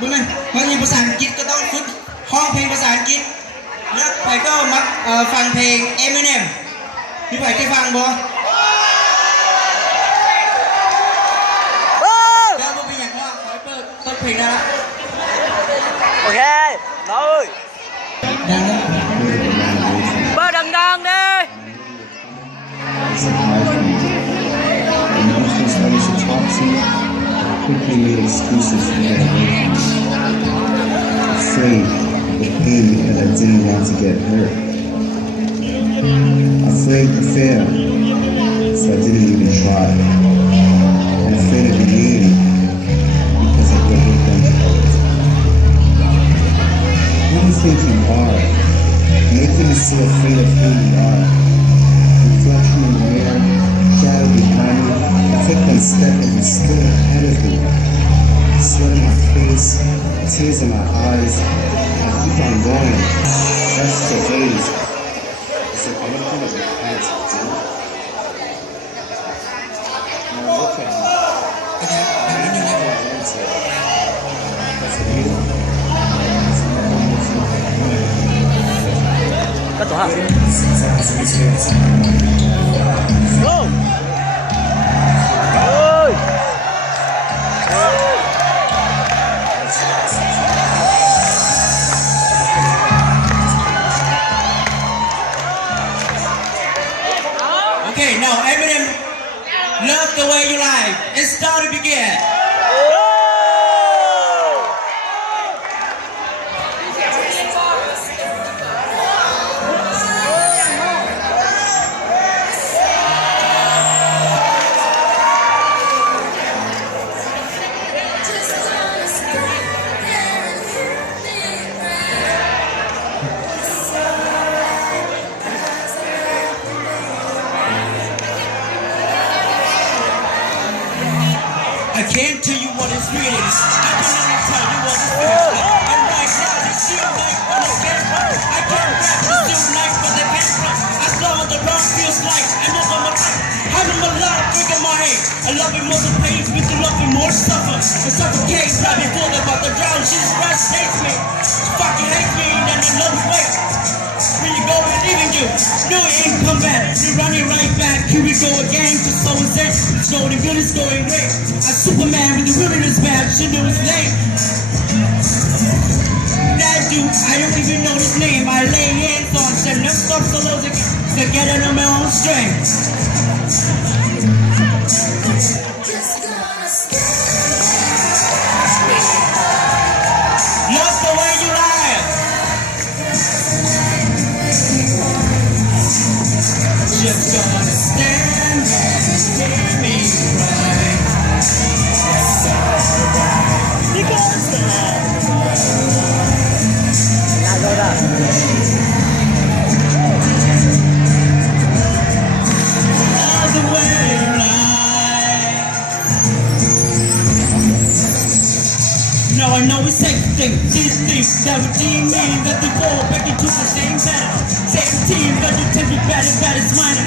บ่แม่นเพราะมีภาษาอังกฤษก็ต้องฝึกร้องเพลงภาษาอังกฤษแล้วไปก็มักฟังเพลง Eminem มีใครได้ฟังบ่แล้วบ่เป็นหยังว่าขอให้เปิดต้นเพลงได้ละโอเคน้องเอ้ยดังนะเปิดดังๆดิ Quickly made excuses to get away from me. Afraid of the pain because I didn't want to get hurt. Afraid to fail, so I didn't even try. And afraid of being needy because I wouldn't have done it. Who do you think you are? Making me so afraid of who you are. Reflection in the mirror, shadow behind me, click and step and he's still ahead of me. Sweat in my face, tears in my eyes. I keep on going, just to haze. Is there anything that you can't do? Now look at me. I never learned it. Because of you. Cắt tổ hả? Go! Ôi! Okay, now Eminem, Love the Way You Lie. It's time to begin. I can't tell you what it's really is. I can only tell you what it's really is. And right now, you feel like when I get right. I can't rap, it's still nice, but they can't rap. I saw what the wrong feels like. I know I'm a type. Having a lot of drink in my head. I love it more than pain, with the love and more suffer. I suffocate, right before the about the drown. She's right, hates me. She fucking hates me, and I know it's wait. When you go and leaving you, no it ain't come back. You're running right back. Here we go again, cause so is it. So the good is going great. I'm Superman with the wilderness badge. She knew his name. That dude, I don't even know his name. I lay hands on him. Never stop solo to get it on my own strength. Love the way you lie. Just gonna stand there and hear me cry. Because Love the way you lie. Now I know it's everything. These things that redeem me. That they fall back into the same battle. Same team, but you take me bad and bad is mine.